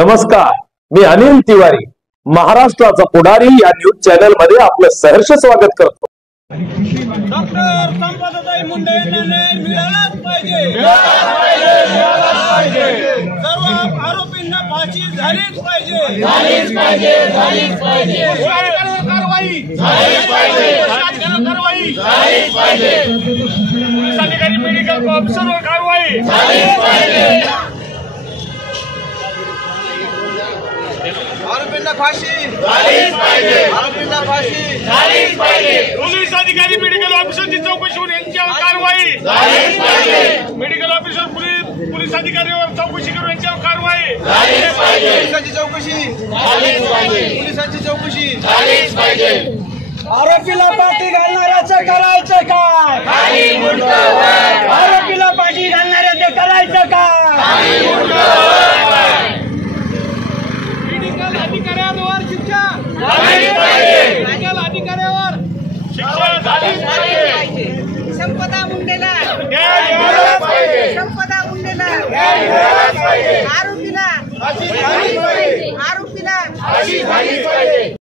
नमस्कार, मी अनिल तिवारी, महाराष्ट्राचा पुढारी या न्यूज चॅनल मध्ये आपलं सहर्ष स्वागत करतो। डॉक्टर संपदाताई मुंडे यांना न्याय मिळालाच पाहिजे। सर्व आरोपींना फाशी झालीच पाहिजे। पोलीस अधिकारी मेडिकल ऑफिसरवर कारवाई आरोपींना फाशी झालीच पाहिजे। पोलीस अधिकारी मेडिकल ऑफिसरची चौकशी होऊन यांच्यावर कारवाई झालीच पाहिजे। मेडिकल ऑफिसर पोलीस अधिकाऱ्यावर चौकशी करून यांच्यावर कारवाई झालीच पाहिजे। पोलिसांची चौकशी झालीच पाहिजे। आरोपीला पाठी घालणाऱ्याचं करायचं काय? आरोपीला पाठी घालणाऱ्याचं करायचं काय? अधिकाऱ्यांवर शिक्षा झालीच पाहिजे। अधिकाऱ्यावर शिक्षा झालीच पाहिजे। संपदा मुंडेला न्याय मिळालाच पाहिजे। संपदा मुंडेला न्याय मिळालाच पाहिजे। आरोपीला फाशी झालीच पाहिजे। आरोपीला फाशी झालीच पाहिजे।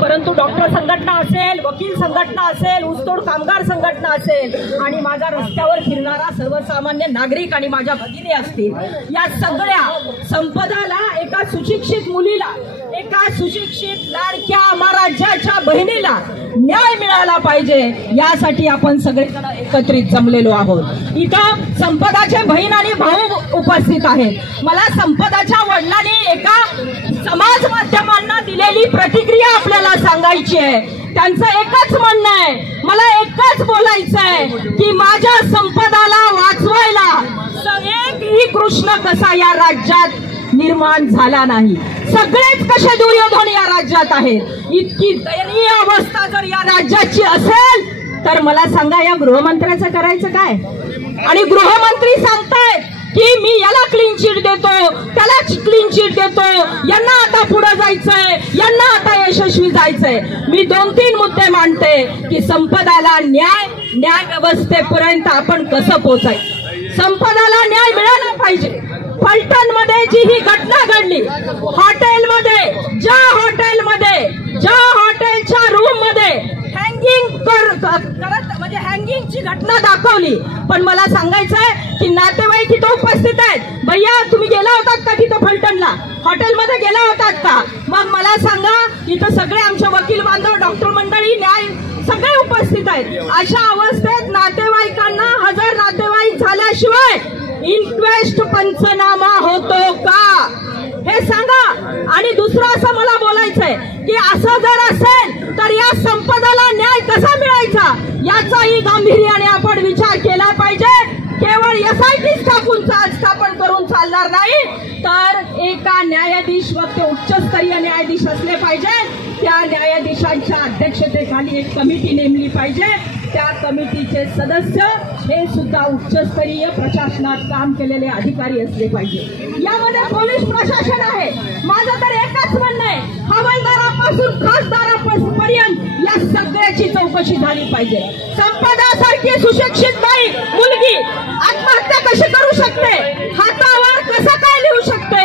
परंतु डॉक्टर संघटना असेल, वकील संघटना असेल, ऊसतोड कामगार संघटना असेल आणि माझ्या रस्त्यावर फिरणारा सर्वसामान्य नागरिक आणि माझ्या भगिनी असतील, या सगळ्या संपदाला, एका सुशिक्षित मुलीला, एका सुशिक्षित लाडक्या महाराजाच्या बहिणीला न्याय मिळाला पाहिजे, यासाठी आपण सगळेजण एकत्रित जमलेलो आहोत। इथं संपदाचे बहीण आणि भाऊ उपस्थित आहेत। मला संपदाच्या वडिलांनी एका समाज माध्यमांना दिलेली प्रतिक्रिया आपल्याला सांगायची आहे। त्यांचं एकच म्हणणं आहे, मला एकच बोलायचं आहे की माझ्या संपदाला वाचवायला एकही कृष्ण कसा या राज्यात निर्माण झाला नाही। सगळेच कसे दुर्योधन या राज्यात आहेत। इतकी दयनीय अवस्था जर या राज्याची असेल तर मला सांगा, या गृहमंत्र्याचं करायचं काय? आणि गृहमंत्री सांगतायत की मी याला क्लीन चिट देतो, त्याला क्लीन चिट देतो, यांना आता पुढे जायचंय, यांना आता यशस्वी जायचंय। मी 2-3 मुद्दे मांडते की संपदाला न्याय व्यवस्थेपर्यंत आपण कसं पोहोचायचं। संपदाला न्याय मिळाला पाहिजे। फलटण मध्ये जी ही घटना घडली, हॉटेलमध्ये, ज्या हॉटेलच्या रूम मध्ये हँगिंग करत म्हणजे हँगिंगची घटना दाखवली, पण मला सांगायचंय की नातेवाईक इथं उपस्थित आहेत। भैया, तुम्ही गेला होतात का तिथं फलटणला? हॉटेलमध्ये गेला होतात का? मग मला सांगा, इथं सगळे आमचे वकील बांधव, डॉक्टर मंडळी, न्याय सगळे उपस्थित आहेत। अशा अवस्थेत नातेवाईकांना, हजर नातेवाईक झाल्याशिवाय इन्क्वेस्ट पंचनामा होतो का, हे सांगा। आणि दुसरं असं मला बोलायचंय की असं जर असेल तर या संपदाला न्याय कसा मिळायचा, याचाही गांभीर्याने आपण विचार केला पाहिजे। केवळ SIT स्थापन करून चालणार नाही, तर एका न्यायाधीश, फक्त उच्चस्तरीय न्यायाधीश असले पाहिजे। त्या न्यायाधीशांच्या अध्यक्षतेखाली एक कमिटी नेमली पाहिजे। त्या कमिटीचे सदस्य हे सुद्धा उच्चस्तरीय प्रशासनात काम केलेले अधिकारी असले पाहिजे। यामध्ये पोलीस प्रशासन आहे। माझं तर एकच म्हणणं आहे, हवालदारापासून खासदारापर्यंत या सगळ्याची चौकशी झाली पाहिजे। संपदासारखी सुशिक्षित बाई, मुलगी आत्महत्या कशी करू शकते, हातावर कसं काय लिहू शकते?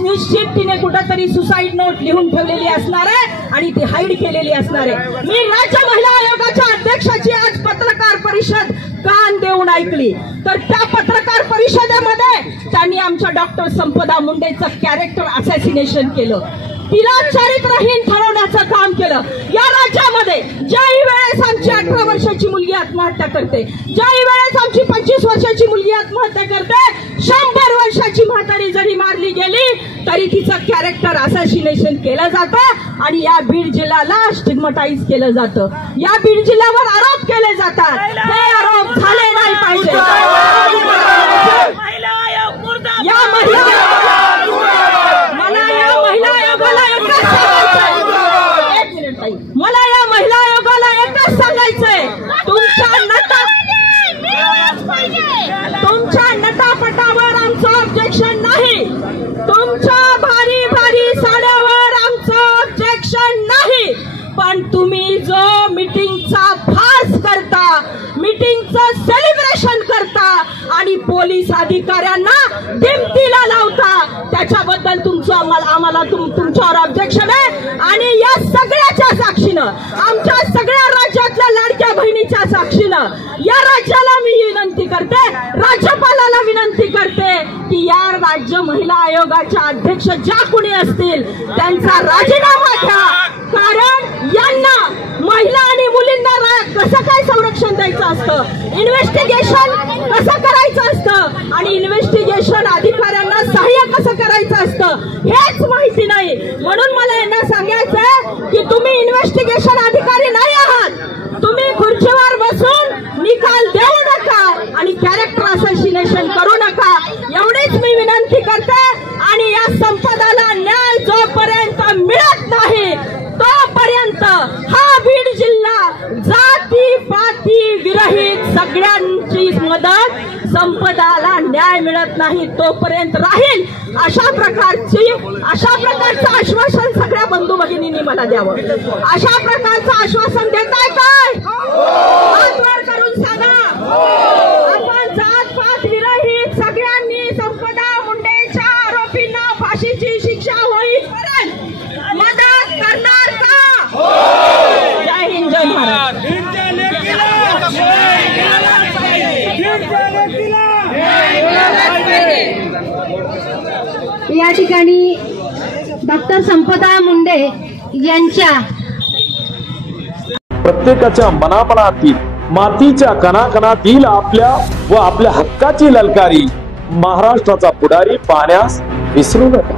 निश्चित तिने कुठेतरी सुसाईड नोट लिहून ठेवलेली असणार आहे आणि ती हाईड केलेली असणार आहे। मी राज्य महिला आयोगाच्या अध्यक्षाची आज पत्रकार परिषद कान देऊन ऐकली, तर त्या पत्रकार परिषदेमध्ये त्यांनी आमच्या डॉक्टर संपदा मुंडेचं कॅरेक्टर असॅसिनेशन केलं, तिला चारित्र्यहीन ठरवण्याचं काम केलं। या राज्यामध्ये ज्याही वेळेस आमची 18 वर्षाची मुलगी आत्महत्या करते, ज्याही वेळेस आमची 25 वर्षाची मुलगी आत्महत्या करते, 100 वर्षाची म्हातारी जरी मारली गेली तरी तिचं कॅरेक्टर असॅसिनेशन केलं जातं आणि या बीड जिल्ह्याला स्टिग्मटाईज केलं जातं। या बीड जिल्ह्यावर आरोप केले जातात, हे आरोप झाले नाही पाहिजे। मला या महिला आयोगाला एकच सांगायचंय, तुमच्या नटापटावर आमचं ऑब्जेक्शन नाही, तुमच्या भारी भारी साड्यावर आमचं ऑब्जेक्शन नाही, पण तुम्ही जो मीटिंगचा फार्स करता, मीटिंगचं सेलिब्रेशन करता आणि पोलीस अधिकाऱ्यांना दिमतीला लावता, त्याच्याबद्दल आम्हाला तुमच्यावर ऑब्जेक्शन आहे। आणि या सगळ्याच्या साक्षीनं, आमच्या सगळ्या राज्यातल्या लाडक्या बहिणीच्या साक्षीनं या राज्याला मी विनंती करते, राज्यपालाला विनंती करते की या राज्य महिला आयोगाच्या अध्यक्ष ज्या कोणी असतील त्यांचा राजीनामा घ्या। कारण यांना महिला आणि मुलींना कसं काय संरक्षण द्यायचं असतं, इन्व्हेस्टिगेशन कसं करायचं असतं आणि इन्व्हेस्टिगेशन अधिकाऱ्यांना सहाय्य कसं करायचं असतं हेच माहिती नाही। म्हणून मला यांना सांगायचंय की तुम्ही इन्व्हेस्टिगेशन अधिकारी नाही आहात, तुम्ही खुर्चीवर बसून निकाल देऊ नका आणि कॅरेक्टर असोसिएशन करू नका, एवढीच मी विनंती करते। आणि या संपदाला न्याय जोपर्यंत मिळत नाही तोपर्यंत हा बीड जिल्हा जाती पाती विरहित सगळ्यांची मदत, संपदाला न्याय मिळत नाही तोपर्यंत राहील। अशा प्रकारचं आश्वासन सगळ्या बंधू भगिनींनी मला द्यावं। अशा प्रकारचं आश्वासन देताय काय? हात वर करून सांगा। आपण जात पात विरहित सगळ्यांनी संपदा मुंडेच्या आरोपींना फाशीची शिक्षा होईपर्यंत मदत करणार का? जय हिंद, जय महाराज। या ठिकाणी डॉक्टर संपदा मुंडे यांच्या प्रत्येकाच्या मनामनातील, मातीच्या कणाकणातील आपल्या व आपल्या हक्काची ललकारी महाराष्ट्राचा पुढारी पाहण्यास विसरू नका।